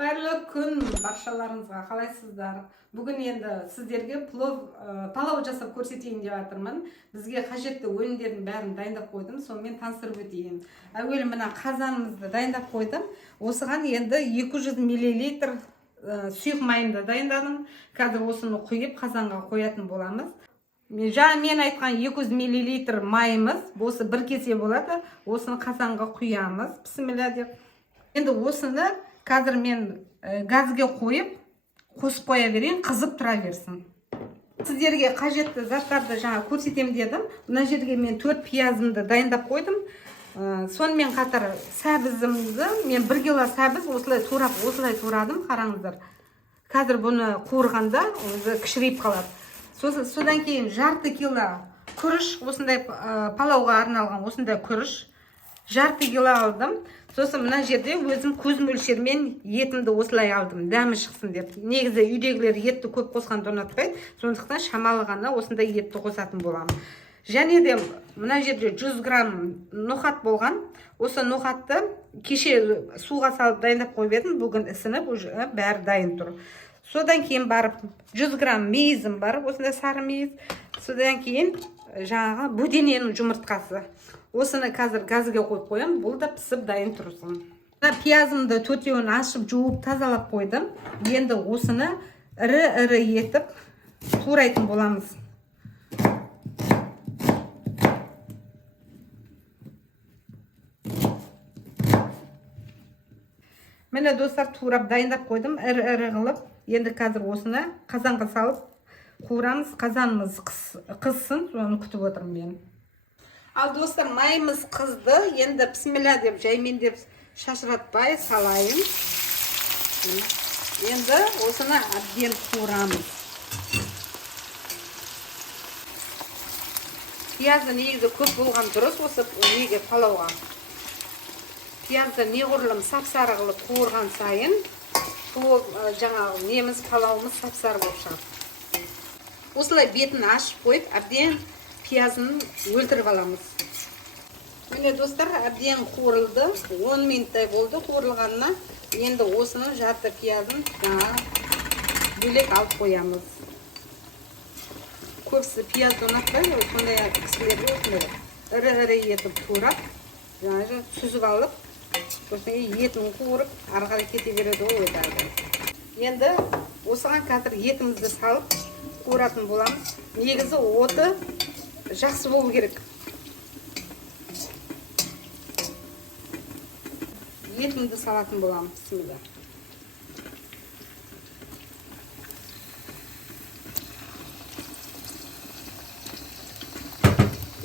Қайырлы күн баршаларыңызға, қалайсыздар? Бүгін енді сіздерге палау жасап көрсетейін деп жатырмын. Бізге қажетті өнімдердің бәрін дайындап қойдым, сонымен таныстырып өтейін. Әуелі мына қазанымызды дайындап қойдым. Осыған енді 200 мл сұйық майымды дайындадым. Қазір осыны құйып қазанға қоятын боламыз. Мен айтқан 200 мл майымыз, осы бір кесе болады. Осыны қазанға құямыз. Бісміллә деп. Енді осыны қазір мен газге қойып, қосып қоя берейін, қызып тұра берсін. Сіздерге қажетті заттарды жаңа көрсетем дедім. Мына жерге мен 4 пиязымды дайындап қойдым. Сонымен қатар сәбізімді, мен 1 кило сәбіз осылай турадым, қараңыздар. Қазір бұны қуырғанда өзі кішірейіп қалады. Содан кейін жарты кило күріш, осындай палауға арналған осындай күріш, жарты кило алдым. Сосын мына жерде өзім көз мөлшермен етімді осылай алдым, дәмі шықсын деп. Негізі үйдегілер етті көп қосқанды ұнатпайды, сондықтан шамалы ғана осындай етті қосатын боламын. Және де мына жерде 100 грамм ноқат болған. Осы ноқатты кеше суға салып дайындап қойып едім, бүгін ісініп бәрі дайын тұр. Содан кейін барып 100 грамм мейізім бар, осындай сары мейіз. Содан кейін жаңағы бөдененің жұмыртқасы. Осыны қазір газге қойып қоям, бұл да пісіп дайын тұрсын. Пиязымды төртеуін ашып, жуып, тазалап қойдым. Енді осыны ірі етіп турайтын боламыз. Міне достар, турап дайындап қойдым, ірі қылып. Енді қазір осыны қазанға салып қуырамыз. Қазанымыз қызсын, соны күтіп отырмын мен. Ал достар, майымыз қызды. Енді бісміллә деп жаймен деп шашыратпай салайын. Енді осыны әбден қуырамыз. Пиязы негізі көп болған дұрыс, осы неге палауға. Пиязды неғұрлым сап-сары қылып қуырған сайын, жаңағы неміз палауымыз сап-сары болып шығады. Осылай бетін ашып қойып, әбден пиязын өлтіріп аламыз. Міне достар, әбден қуырылды, 10 минуттай болды қуырылғанына. Енді осының жарты пиязын бөлек алып қоямыз. Көбісі пиязды ұнатпайды, сондай кісілерге осындай ірі етіп турап, сүзіп алып, сосын етін қуырып, ары қарай кете береді ол өтады. Енді осыған қазір етімізді салып қуыратын боламыз. Негізі оты жақсы болу керек. Етімді салатын боламын. Бісміллә.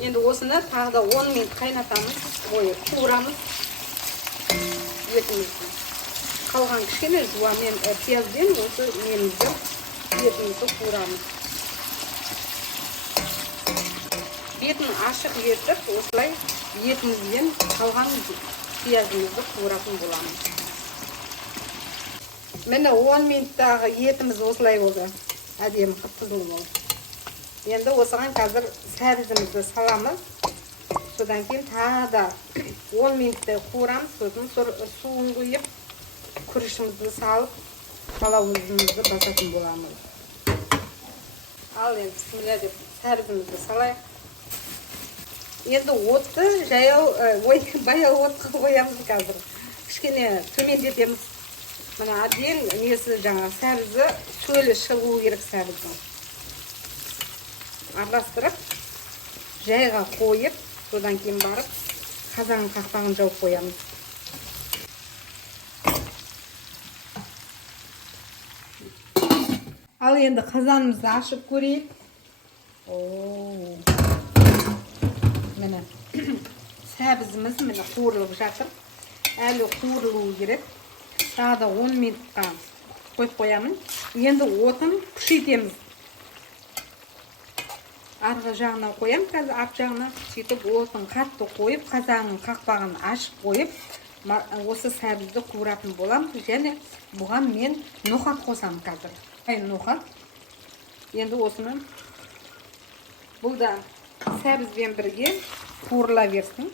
Енді осыны тағы да 10 минут қайнатамыз, қуырамыз етімізді. Қалған кішкене жуамен пиязбен осы немізді етімізді қуырамыз. Бетін ашық етіп, осылай етімізден қалған пиязымызды қуыратын боламыз. Міне 10 минуттағы етіміз осылай болды. Әдемі қызыл болды. Енді осыған қазір сәбізімізді саламыз. Содан кейін тағы да 10 минуттай қуырамыз. Сосын суын құйып, күрішімізді салып, палауымызды басатын боламыз. Ал енді бісміллә деп сәбізімізді салайық. Енді отты баяу отқа қоямыз қазір. Кішкене төмендетеміз. Мына әбден несі жаңа сәбізі сөлі шығуы керек сәбіздің. Араластырып, жайға қойып, содан кейін барып, қазанның қақпағын жауып қоямыз. Ал енді қазанымызды ашып көрейік. Міне сәбізіміз міне қуырылып жатыр. Әлі қуырылуы керек. Тағы да 10 минутқа қойып қоямын. Енді отын күшейтеміз. Арғы жағына қоям, қазір арт жағына сөйтіп отын қатты қойып, қазанның қақпағын ашып қойып, осы сәбізді қуыратын болам. Және бұған мен ноқат қосам қазір. Ноқат. Енді осыны бұл да сәбізбен бірге қуырыла берсін.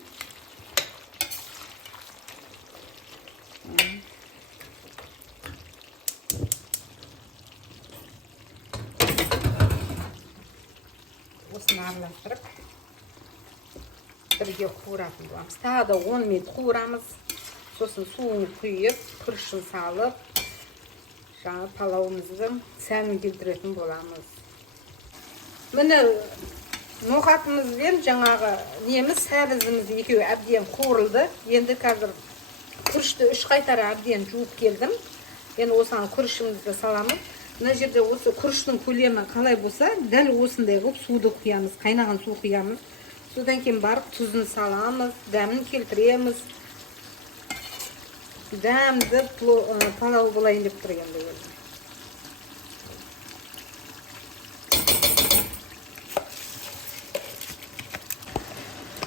aralashtirib birga qovurатын bo'lamiz. Tағы da 10 minut qovuramыз. So'sin suvini quyib, turishini salib, жаңа palovimizni sәнін келтіретін боламыз. Міне ноқатымызбен жаңағы неміз сәбізіміз екеуі әбден қуырылды. Енді қазір күрішті 3 қайтара әбден жуып келдім. Енді осыған күрішімізді саламыз. Мына жерде осы күріштің көлемі қалай болса, дәл осындай қылып суды құямыз, қайнаған су құямыз. Содан кейін барып тұзын саламыз, дәмін келтіреміз. Дәмді палау болайын деп тұр енді өзі.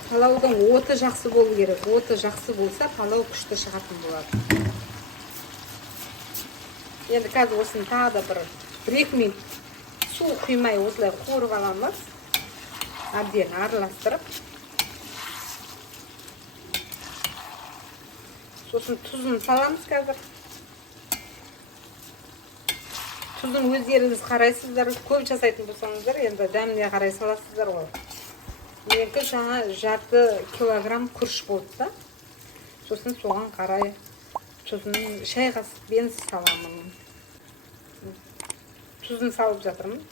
Палаудың оты жақсы болу керек. Оты жақсы болса, палау күшті шығатын болады. Енді қазір осыны тағы да бір 2 минут су құймай осылай қуырып аламыз. Әбден араластырып. Сосын тұзын саламыз қазір. Тұзын өздеріңіз қарайсыздар. Көп жасайтын болсаңыздар, енді дәміне қарай саласыздар ғой. Менікі жаңа 1,5 килограмм күріш болды да. Сосын соған қарай тұзын шай қасықпен саламын. Тұзын салып жатырмын.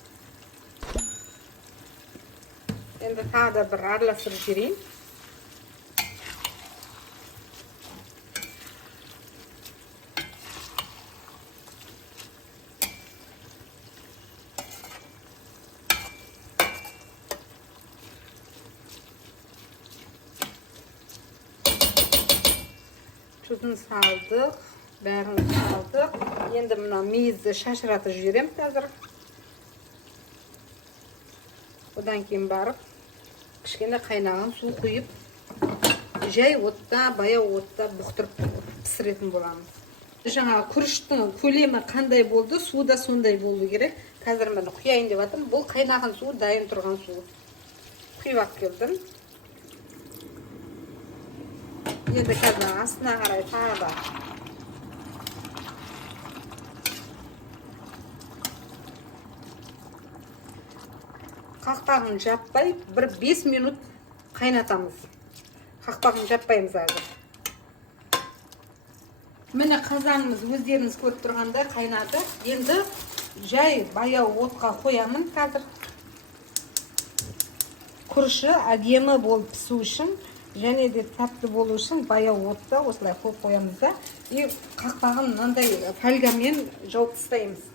Енді тағы да бір араластырып жіберейін. Тұзын салдық, бәрін салдық. Енді мына мейізді шашыратып жіберем қазір. Одан кейін барып, кішкене қайнаған су құйып, жай отта, баяу отта бұқтырып пісіретін боламыз. Жаңа күріштің көлемі қандай болды, су да сондай болу керек. Қазір мені құяйын деп жатырмын. Бұл қайнаған су, дайын тұрған су. Құйып алып келдім. Енді қазір астына қарай тағы да қақпағын жаппай, бір 5 минут қайнатамыз. Қақпағын жаппаймыз әзір. Міне қазанымыз өздеріңіз көріп тұрғанда қайнады. Енді жай баяу отқа қоямын қазір. Күріші әдемі болып пісу үшін, және де тәтті болу үшін баяу отта осылай қойып қоямыз да. И қақпағын мынандай фольгамен жауып тастаймыз.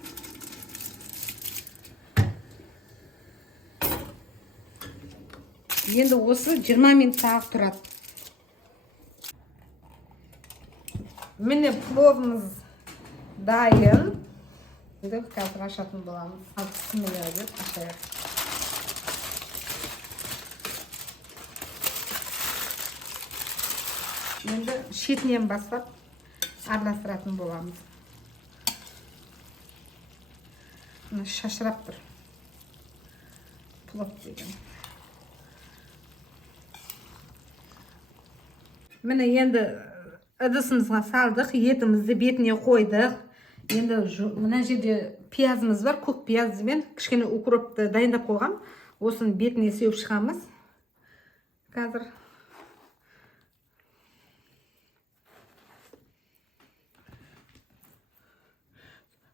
Енді осы 20 минут тағы тұрады. Міне пловымыз дайын. Енді қазір ашатын боламыз. Бісміллә деп ашайық. Енді шетінен бастап араластыратын боламыз. Шашырап тұр. Плов деген. Міне енді ыдысымызға салдық, етімізді бетіне қойдық. Енді мына жерде пиязымыз бар, көк пиязымен кішкене укропты дайындап қойғам. Осыны бетіне сеуіп шығамыз. Қазір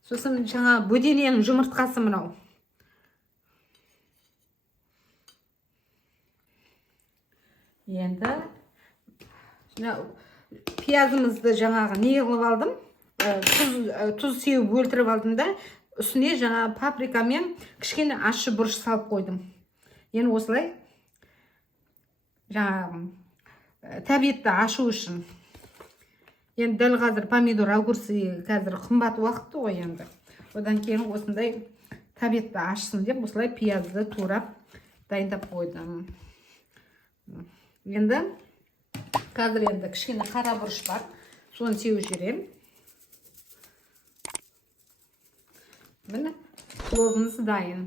сосын жаңа бөдененің жұмыртқасы мынау. Енді пиязымызды жаңағы не қылып алдым, тұз сеуіп өлтіріп алдым да, үстіне жаңа паприка мен кішкене ащы бұрыш салып қойдым. Енді осылай жаңағы тәбетті ашу үшін. Енді дәл қазір помидор, огурцы қазір қымбат уақытты ғой енді. Одан кейін осындай тәбетті ашсын деп осылай пиязды турап дайындап қойдым. Енді қазір енді кішкене қара бұрыш бар. Соны сеуіп жіберем. Міне пловымыз дайын.